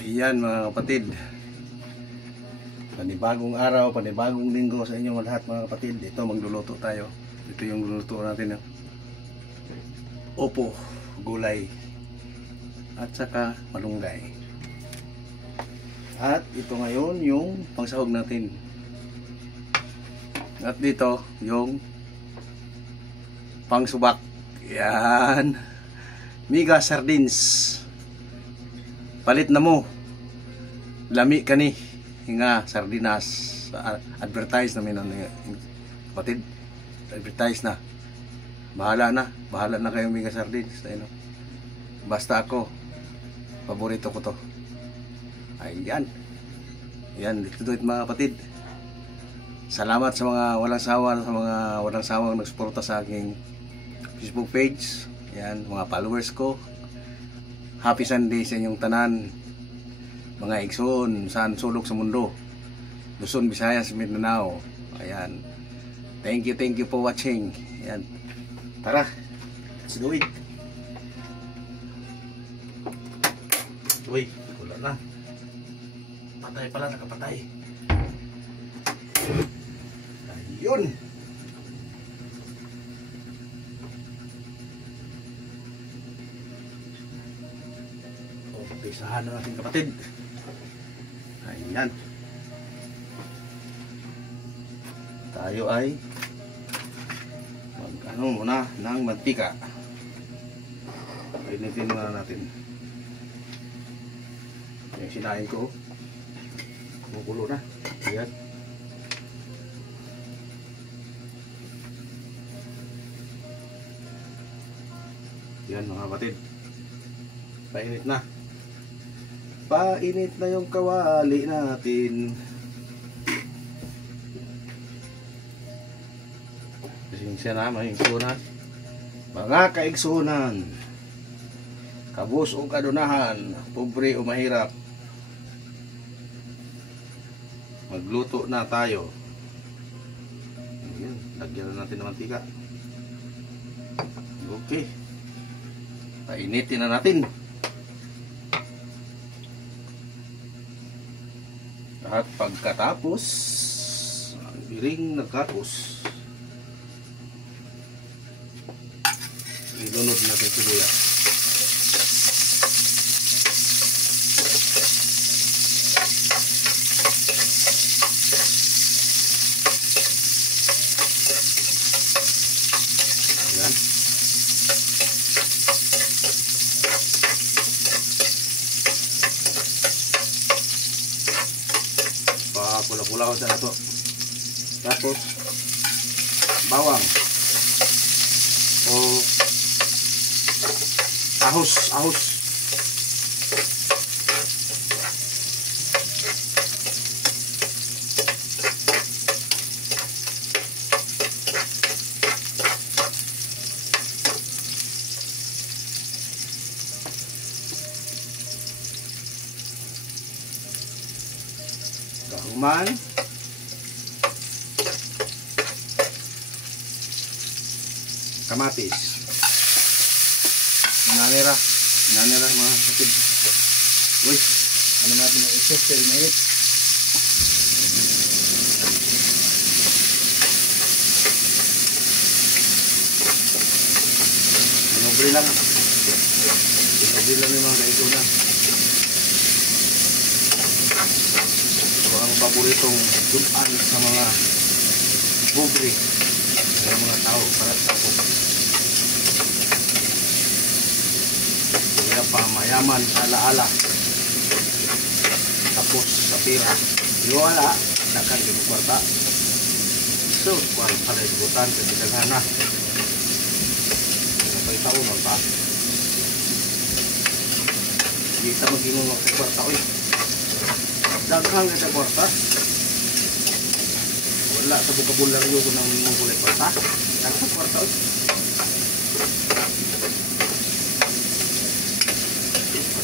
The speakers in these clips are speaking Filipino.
Ayan mga kapatid, panibagong araw, panibagong linggo sa inyo lahat mga kapatid. Ito magluluto tayo. Ito yung luluto natin, opo, gulay at saka malunggay. At ito ngayon yung pangsahog natin. At dito yung pangsubak. Yan, Mega Sardines. Palit na mo, lami ka ni nga sardinas. Advertise namin kapatid, advertise na. Bahala na kayo Mega Sardines. Ayun, basta ako, paborito ko to. Ayan, yan, dito mga kapatid. Salamat sa mga walang sawang nagsuporta sa aking Facebook page. Yan, mga followers ko. Happy Sunday sa inyong tanan, mga igsoon saan sulok sa mundo, Luzon, Visayas, Mindanao. Ayan, thank you for watching. Ayan, tara, let's do it. Uy, wala na, patay pala, nakapatay. Ayun, pisahan na natin kapatid. Ayan, tayo ay mag-ano muna ng mantika. Painitin muna natin. Yung sinain ko, kumukulo na. Ayan, yan mga kapatid, painit na. Painit na yung kawali natin. Pasensya na mga igsunan, mga kaigsunan, kabus o kadunahan, pobre o mahirap, magluto na tayo. Ayan, lagyan na natin ng mantika. Okay, painitin na natin. At pagkatapos, ang biring nagkapos, ilunod natin sibuyas. Ayan. Pula-pula ko sa ito. Tapos bawang o ahos. Kahuman, kamatis, nanira mga kapatid. Uy, ano natin yung isos sa inait. Manobre lang yung mga kaisunan. Ang paboritong dumaan sa mga bugri ng mga tao para sa ako. Kaya pa mayaman sa alaala, tapos sa pira iwala, dakan di kwarta. So kung pala ibutan kasi daghana napay taon ng pa hindi ta mag-inong magkwarta. Uy, daghang sa kwarta, wala sa bukabularyo ko ng mungkulay kwarta. Daghang kwarta.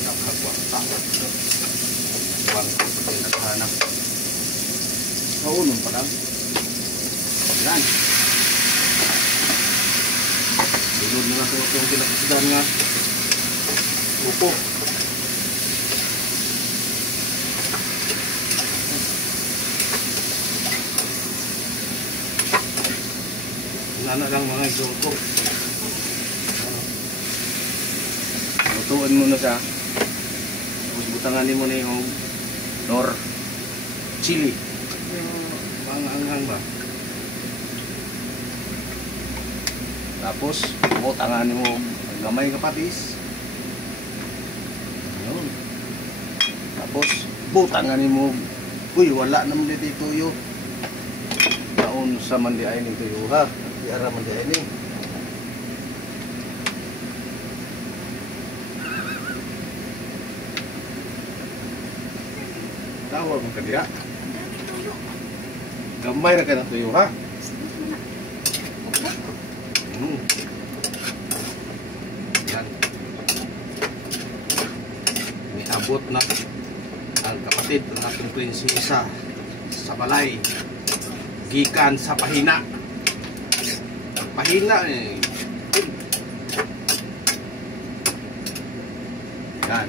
Daghang kwarta, bang pinaghanap kaunon pa lang. Yan, dunod na natin itong kinakasidan nga upo. Ana lang mga idol ko. Lutuin mo na siya. Tapos butangan mo na yung nor chili. Mga anghang ba? Tapos butangan mo gamay ka patis. Ayun. Tapos butangan mo. Uy, wala naman dito tuyo. Taon sa mandiay ni tuyo ha. Di ara mandiay ni. Tawag mo ka diya. Gamay ra ka ng tuyo ha. Yan. Niabot na ang kapatid ng ating prinsesa sa balay. Gikan sa pahina. Pahina eh. Yan.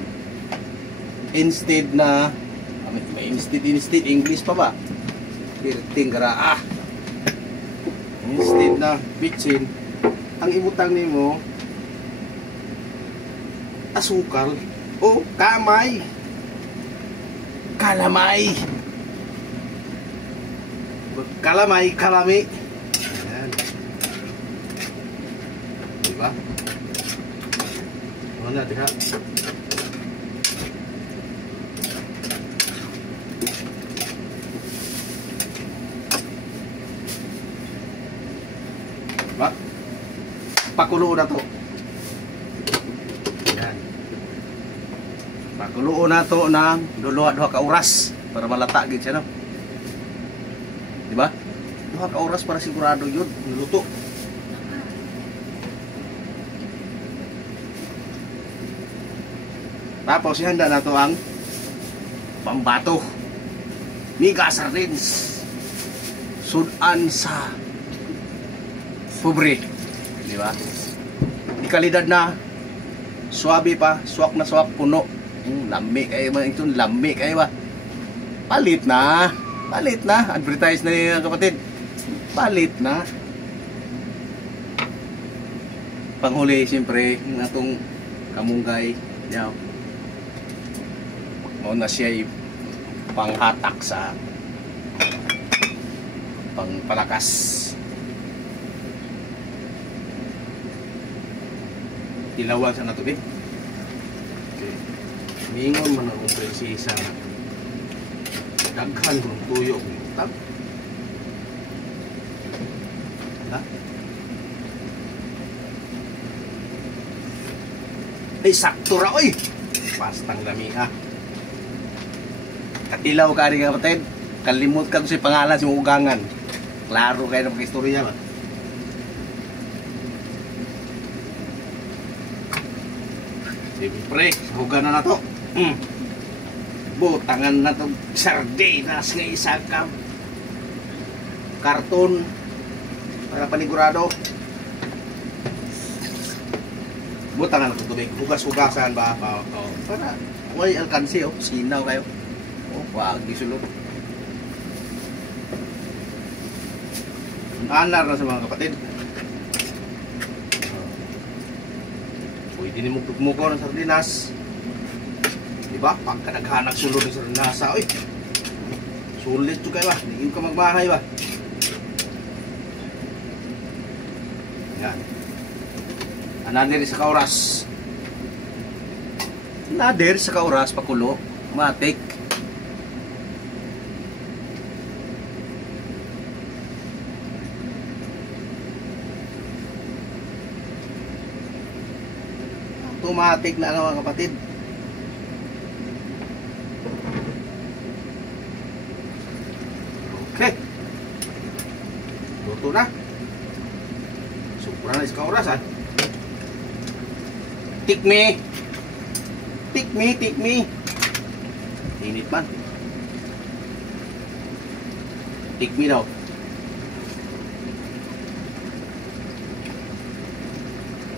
Instead na instead English pa ba? Pirting gara ah. Instead na bitchin, ang imutang nimo asukal o kamay. Kalamay. Kalamay, kalami. Ayan. Diba? Ano na, diha? Diba? Pakulo na to. Ayan. Pakulo na to ng duha ka oras para malata gid siya no. Diba? Duha ka oras para sigurado yun niluto. Tapos ihanda na to ang pambato. Miga sardines. Sudan sa pobre. Diba? Ikalidad na. Suwabe pa. Suwak na suwak puno. Lami kayo ba? Ito lami kayo ba? Palit na. Palit na. Advertise na niya kapatid. Palit na. Panghuli siyempre ng atong kamunggay. Yan. O na siya panghatak sa pangpalakas. Ilawag sa natubig. Okay. Mingon man ang prinsesa. Daghan kung tuyo kung utang. Ha? Ay, sakto ra, oy! Pastang lami, ha? Katilaw ka rin, kapatid. Kalimut ka kung si pangalan, si ugangan. Klaro kayo ng pag-istorya, ba? Siyempre, hugan na to. Butangan na to sardinas nga isa ka karton para panigurado. Butangan na to tubig. Hugas-hugasan ba? Para may alkansi, oh. Sinaw kayo. Oh, wag disulot. Anar na sa mga kapatid. Pwede ni mo tugmuko ng sardinas. Diba? Pagka naghanag sulod ng sardinasa, oy, sulit to kayo ba? Hindi ka magbahay ba? Yan. Anadir sa kauras. Nadir sa kauras, pakulo. Matik. Automatic na ano mga kapatid. Okay. Luto na. Supra na iska oras ha. Tikmi. Tikmi. Init man. Tikmi daw.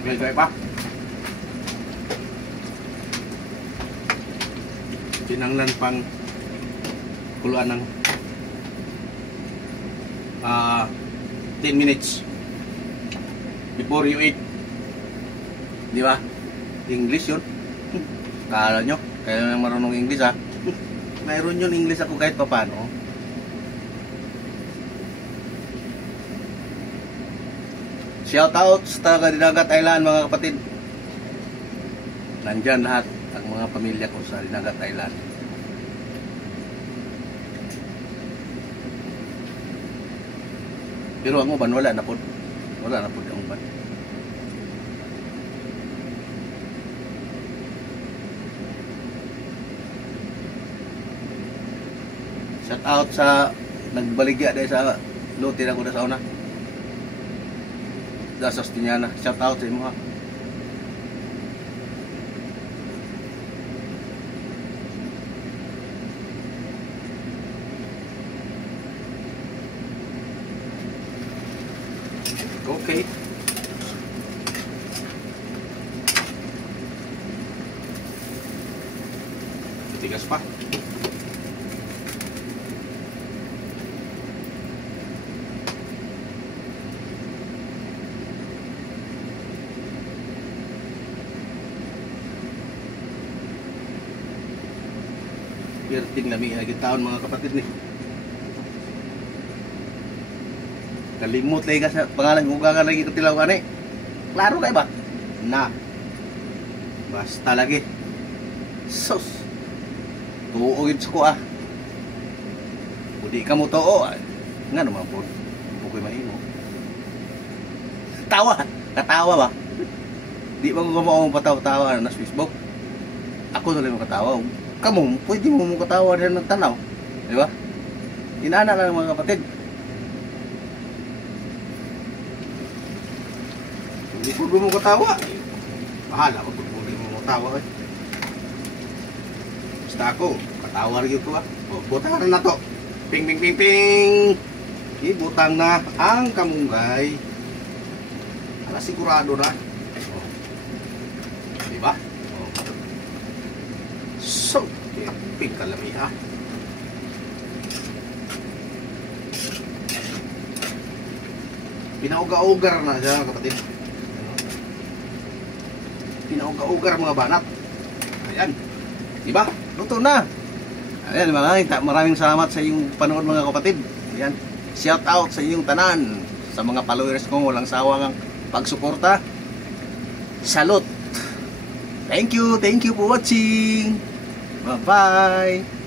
Gaya pa. Tinanglan pang kuluan ng 10 minutes. before you eat. Di ba? English yun. Kala nyo, kaya na marunong English ha. Mayroon yun English ako kahit papano. Shout out sa taga Dinagat Island mga kapatid. Nandyan lahat ang mga pamilya ko sa Dinagat Island. Pero ang uban wala na po. Wala na po ang uban. Shout out sa nagbaligya dahil sa luti na ko na sa una. Dasas Tinyana. Shout out sa imo ha. Okay. Tigas pa. Perting lami lagi taon mga kapatid ni. Kalimot lagi ka sa pangalan kung ka lagi katilaw ka ni. Klaro kayo ba? Na. Basta lagi. Sus. Tuugid sa ko ah. Kung ka mo too ah. Nga naman po. Bukoy mahimo. Tawa. Katawa ba? Di ba ko mo patawa-tawa na Facebook? Ako na lang katawa. Kamu, pwede mo katawa rin ng tanaw. Di ba? Inaana lang mga kapatid. Hindi po mo katawa. Bahala ko kung hindi mo katawa. Basta ako, katawa rin ito ah. O, butang na to. Ping, ping, ping, ping. Ibutang na ang kamunggay. Ala, sigurado na. O. Di ba? So, ping kalami ha. Pinauga-ugar na siya kapatid. Pinauga-ugar mga banat. Ayan. Diba? Luto na. Ayan, maraming salamat sa iyong panood mga kapatid. Ayan. Shout out sa iyong tanan. Sa mga followers ko, walang sawang pagsuporta. Salute. Thank you for watching. Bye-bye.